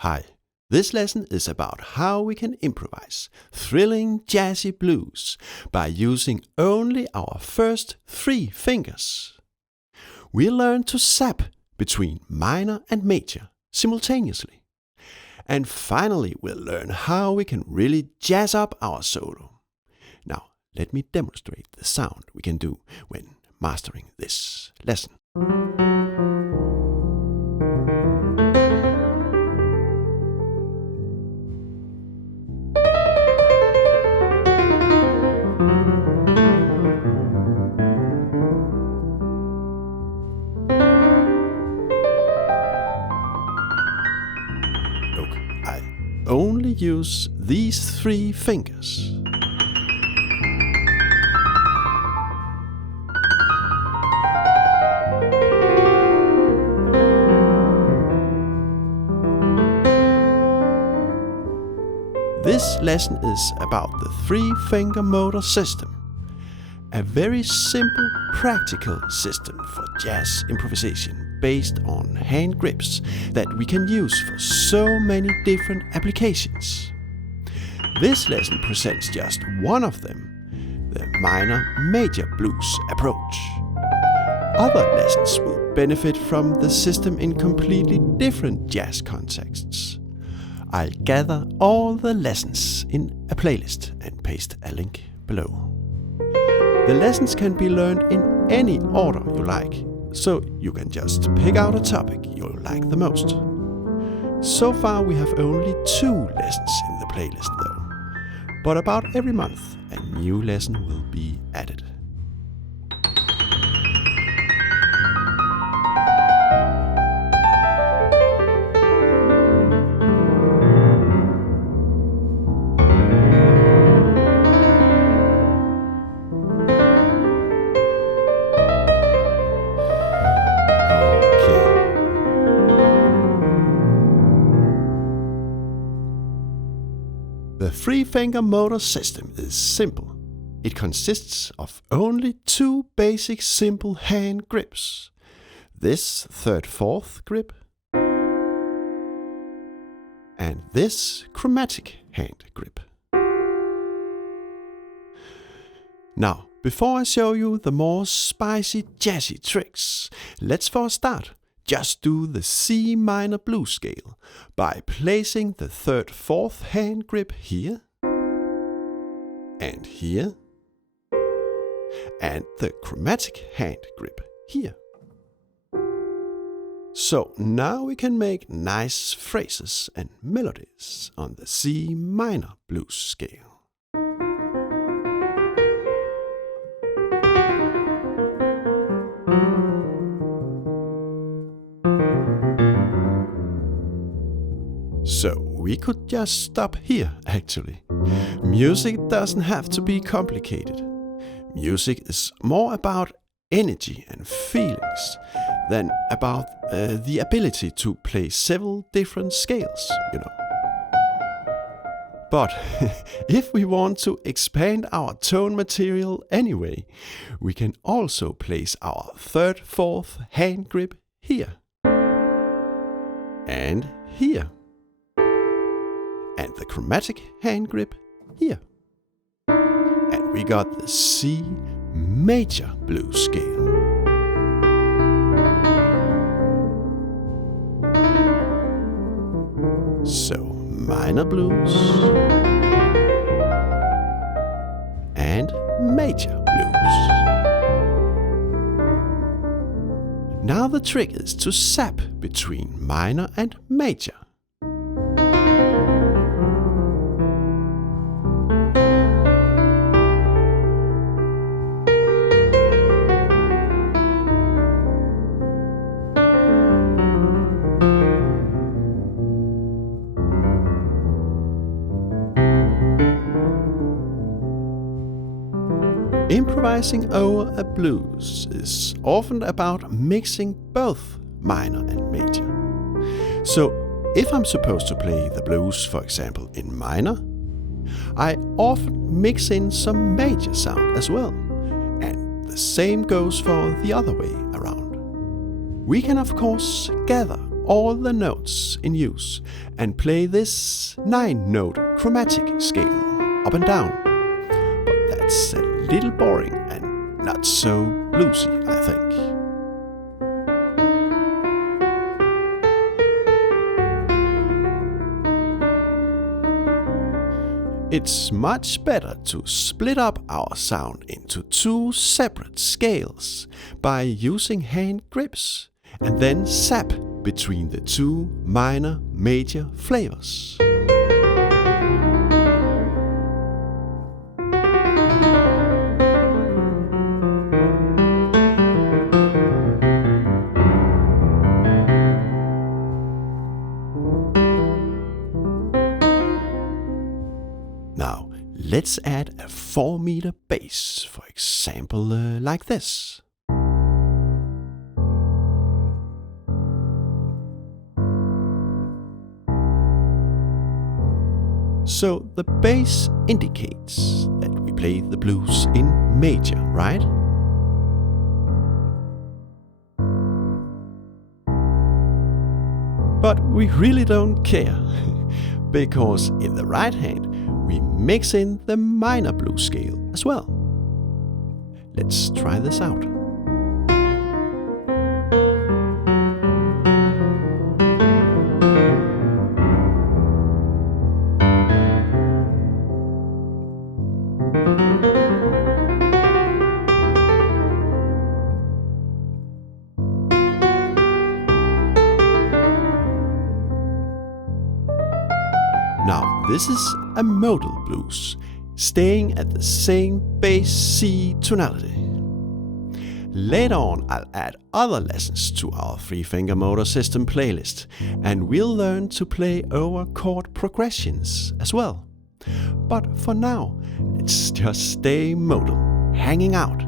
Hi, this lesson is about how we can improvise thrilling jazzy blues by using only our first 3 fingers. We'll learn to zap between minor and major simultaneously. And finally, we'll learn how we can really jazz up our solo. Now, let me demonstrate the sound we can do when mastering this lesson. Look, I only use these 3 fingers. This lesson is about the 3-finger motor system, a very simple, practical system for jazz improvisation based on hand grips that we can use for so many different applications. This lesson presents just one of them, the minor-major blues approach. Other lessons will benefit from the system in completely different jazz contexts. I'll gather all the lessons in a playlist and paste a link below. The lessons can be learned in any order you like, so you can just pick out a topic you'll like the most. So far we have only 2 lessons in the playlist though, but about every month a new lesson will be added. The 3-finger motor system is simple. It consists of only 2 basic simple hand grips. This 3rd/4th grip and this chromatic hand grip. Now, before I show you the more spicy jazzy tricks, let's for a start just do the C minor blues scale by placing the 3rd/4th hand grip here, and here, and the chromatic hand grip here. So now we can make nice phrases and melodies on the C minor blues scale. So we could just stop here, actually. Music doesn't have to be complicated. Music is more about energy and feelings than about the ability to play several different scales, you know. But if we want to expand our tone material anyway, we can also place our 3rd/4th hand grip here and here, and the chromatic hand grip here. And we got the C major blues scale. So minor blues and major blues. Now the trick is to zap between minor and major. Improvising over a blues is often about mixing both minor and major. So if I'm supposed to play the blues, for example, in minor, I often mix in some major sound as well. And the same goes for the other way around. We can of course gather all the notes in use and play this 9-note chromatic scale up and down. But that's a little boring and not so bluesy, I think. It's much better to split up our sound into 2 separate scales by using hand grips and then sap between the 2 minor major flavors. Now, let's add a 4-meter bass, for example, like this. So the bass indicates that we play the blues in major, right? But we really don't care, because in the right hand we mix in the minor blues scale as well. Let's try this out. Now, this is a modal blues, staying at the same bass C tonality. Later on, I'll add other lessons to our 3-finger motor system playlist, and we'll learn to play over chord progressions as well. But for now, let's just stay modal, hanging out,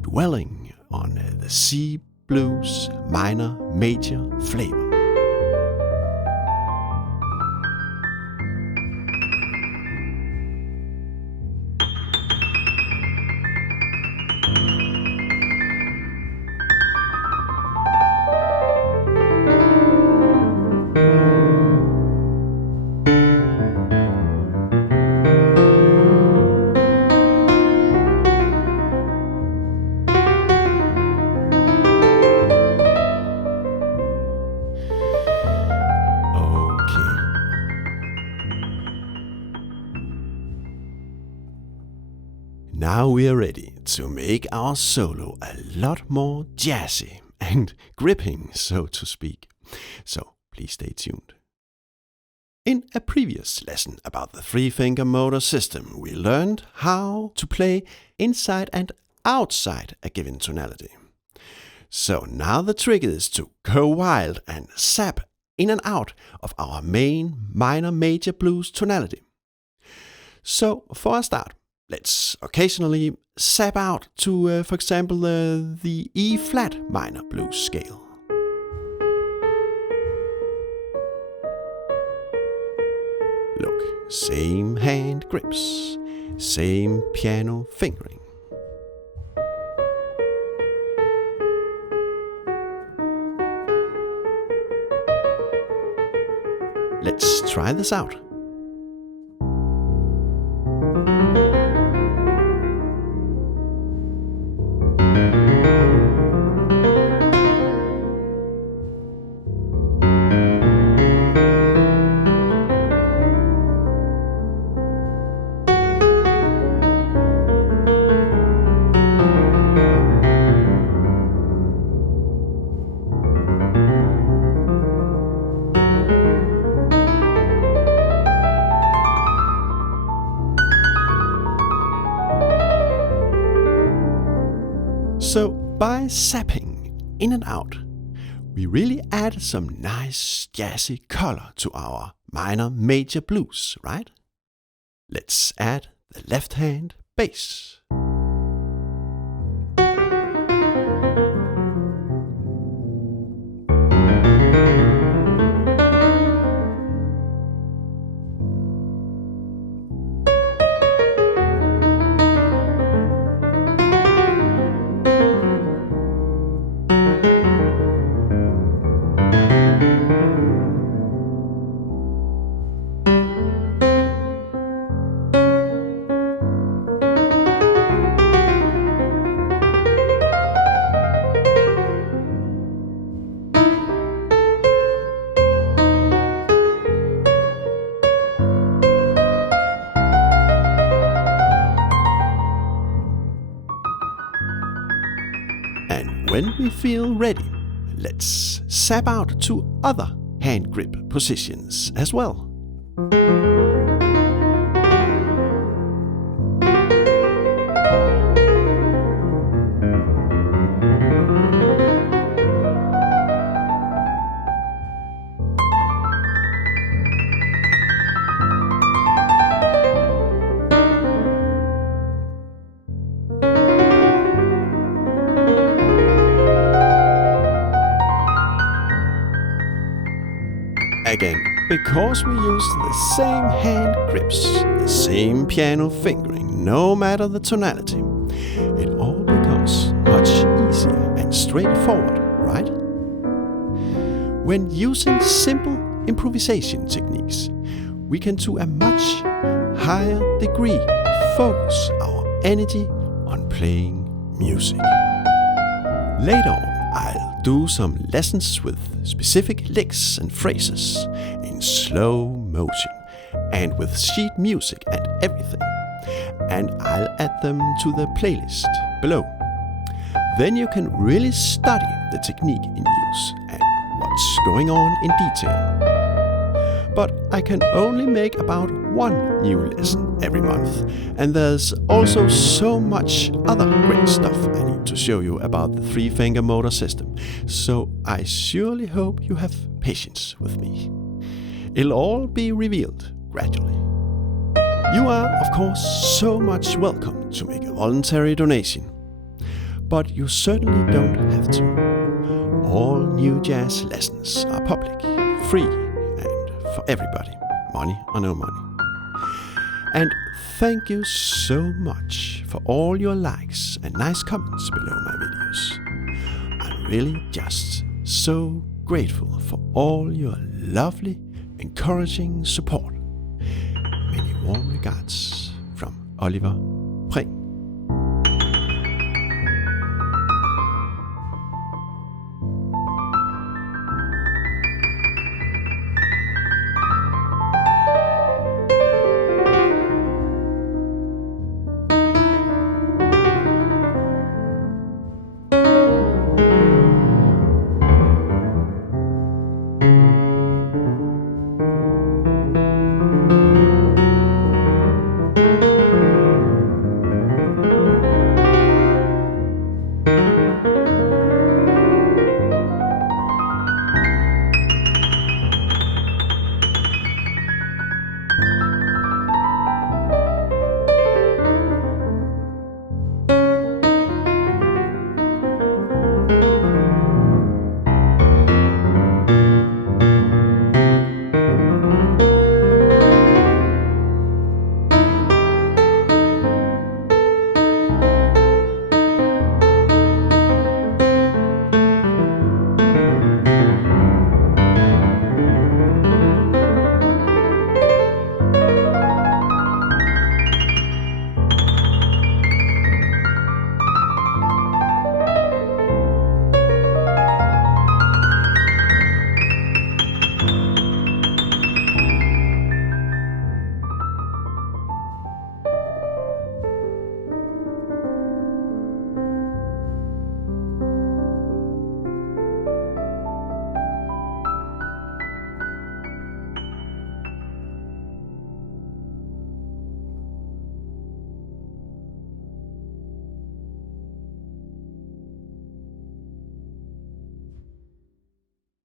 dwelling on the C blues minor major flavor. Now we are ready to make our solo a lot more jazzy and gripping, so to speak. So please stay tuned. In a previous lesson about the 3-finger motor system, we learned how to play inside and outside a given tonality. So now the trick is to go wild and sap in and out of our main minor major blues tonality. So for a start, let's occasionally sap out to, for example, the E-flat minor blues scale. Look, same hand grips, same piano fingering. Let's try this out. So by sapping in and out, we really add some nice jazzy color to our minor major blues, right? Let's add the left hand bass. when we feel ready, let's zap out to other hand grip positions as well. Again, because we use the same hand grips, the same piano fingering, no matter the tonality, it all becomes much easier and straightforward, right? When using simple improvisation techniques, we can to a much higher degree focus our energy on playing music. Later on, I'll do some lessons with specific licks and phrases in slow motion and with sheet music and everything, and I'll add them to the playlist below. Then you can really study the technique in use and what's going on in detail. But I can only make about one new lesson every month, and there's also so much other great stuff I need to show you about the three-finger motor system, so I surely hope you have patience with me. It'll all be revealed gradually. You are, of course, so much welcome to make a voluntary donation, but you certainly don't have to. All new jazz lessons are public, free, for everybody, money or no money. And thank you so much for all your likes and nice comments below my videos. I'm really just so grateful for all your lovely, encouraging support. Many warm regards from Oliver